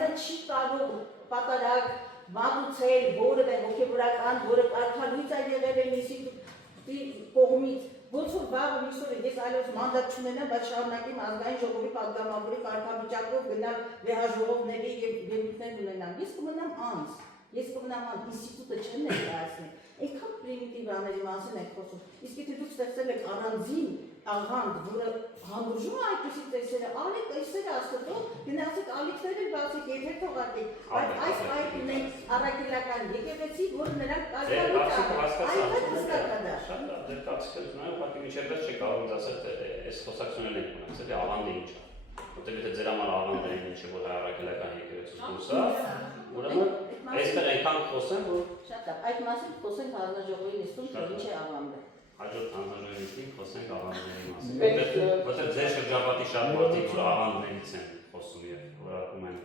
բայց դա չի կարող պատարակ մատուցել որևէ հոգեվորական, որը կարգալույծ է եղել է ինստիտուտի կողմից, ոնց որ վաղը միսօրը ես այլոց մանդատ չունենամ, բայց շարունակեմ ազգային ժողովի պատգամավորի կարգավիճակով գնալ վեհաժողովների եւ ելույթներ ունենամ։ Ես կմնամ անձ, ես կմնամ ինստիտուտը չեմ ներկայացնի։ Այնքան պրիմիտիվ բաների մասին եք խոսում։ Իսկ եթե դուք ստեղծել եք առանձին աղանդ, որը հանդուրժում է այդպիսի տեսերը, արեք տեսերը աստծո, գնացեք ալիքները բացեք, եթե թողարկեք, բայց այս այդ ունենք առաքելական եկեղեցի, որ նրանք կարգալույծ Շատ դեր տաքսիկը նայ ուղղակի միջև չի կարող ասել այս խոսակցությունն ենք ունեցել, աղանդը ինչ է։ Որտեղ եթե ձեր համար աղանդը ինչ է, որ առաքելական եկեղեցու դուրս է, ուրեմն այստեղ այնքան խոսեմ, որ շատ լավ, այդ մասին խոսենք հանձնաժողովի նիստում, թե ինչ է աղանդը։ Հաջորդ հանձնաժողովի նիստին խոսենք աղանդների մասին։ Որտեղ ձեր շրջապատի շատ մարդիկ որ աղանդներից են խոսում եւ որակում են